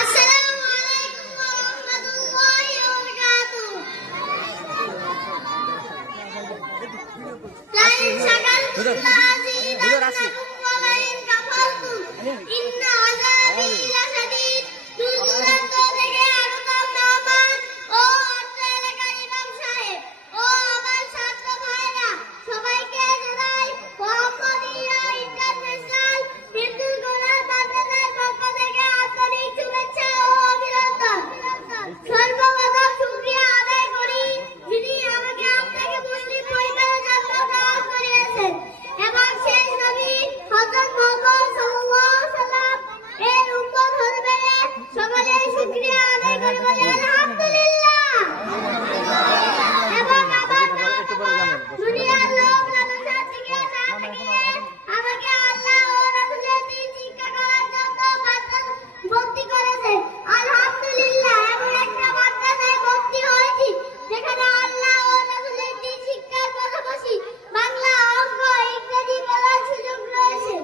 আসসালামু আলাইকুম ওয়া রাহমাতুল্লাহি ওয়া বারাকাতুহু। লাইন শাকারতুম লাযিদান্নাকুম ওয়া লাইন কাফারতুম ইন্না আযাবি লাশাদীদ। দূর দূরান্ত থেকে আগত মেহমান ও অত্র এলাকার ইমাম সাহেব ও আমার ছাত্র ভাইরা, সবাইকে জানাই মোহাম্মদিয়া ইন্টারন্যাশনাল হিন্দু গোলার মাদ্রাসার পক্ষ থেকে আন্তরিক শুভেচ্ছা ও অভিনন্দন। সর্বপ্রথম শুকরিয়া আদায় করি যিনি আমাকে আপনাকে মুসলিম পরিবারে জন্ম গ্রহণ করিয়েছেন এবং শেষ নবী হযরত মুহাম্মদ সাল্লাল্লাহু আলাইহি ওয়াসাল্লাম এর উম্মত হতে পেরে সকলে শুকরিয়া আদায় করি বলি আলহামদুলিল্লাহ। এবং আমার দুনিয়ার লোক মানুষের দিকে না তাকিয়ে আমাকে আল্লাহ ও রাসূলের দ্বীন শিক্ষা করার জন্য মাদ্রাসায় ভর্তি করেছে। আলহামদুলিল্লাহ, এমন একটা মাদ্রাসায় ভর্তি হয়েছি যেখানে আল্লাহ ও রাসূলের দ্বীন শিক্ষার পাশাপাশি বাংলা, অঙ্ক, ইংরেজি পড়ার সুযোগ রয়েছে।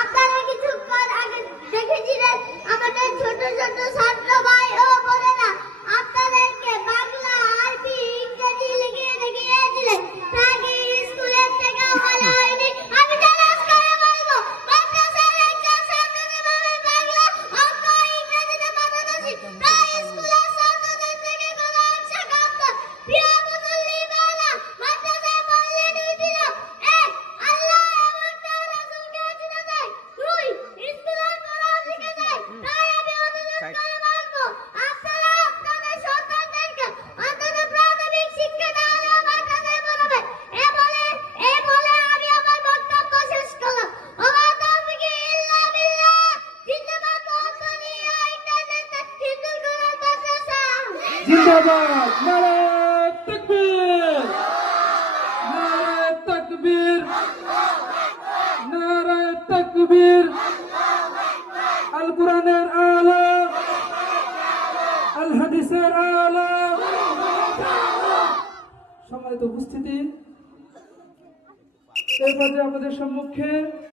আপনারা কিছুক্ষণ আগে দেখেছিলেন আমাদের ছোট ছোট ছাত্র ভাই ও বোনেরা আপনাদেরকে বাংলা, আরবি, ইংরেজি লিখে দেখিয়েছিলেন। তাকে স্কুলের থেকেও ভালো হয়নি। আমি চ্যালেঞ্জ করে বলবো, মাদ্রাসার একজন ছাত্র যেভাবে বাংলা, অঙ্ক, ইংরেজিতে পারদর্শী, তাই স্কুলের ছাত্রদের থেকে কোনো অংশে কম নয়। প্রিয় মুসল্লি ভাইরা, মাদ্রাসায় পড়লে দুই নিয়ম: এক, আল্লাহ এবং তার রাসূলকে চিনা যায়; দুই, স্কুলের কোরআন শিখা যায়। তাই আমি অনুরোধ করে বলবো, আপনারা আপনাদের সন্তানদেরকে অন্তত প্রাথমিক শিক্ষা না হলেও মাদ্রাসায় পড়াবেন। এ বলে আমি আমার বক্তব্য শেষ করলাম। ওয়া তাওফীকি ইল্লা বিল্লাহ। জিন্দাবাদ মোহাম্মদিয়া ইন্টারন্যাশনাল হিন্দু গোলার মাদ্রাসা। জিন্দাবাদ। নারায়ে তাকবীর, নারায়ে তাকবীর, নারায়ে তাকবীর। আল কোরআনের আলো, আল হাদিসের আলো। সম্মানিত উপস্থিতি, এই পর্যায়ে আমাদের সম্মুখে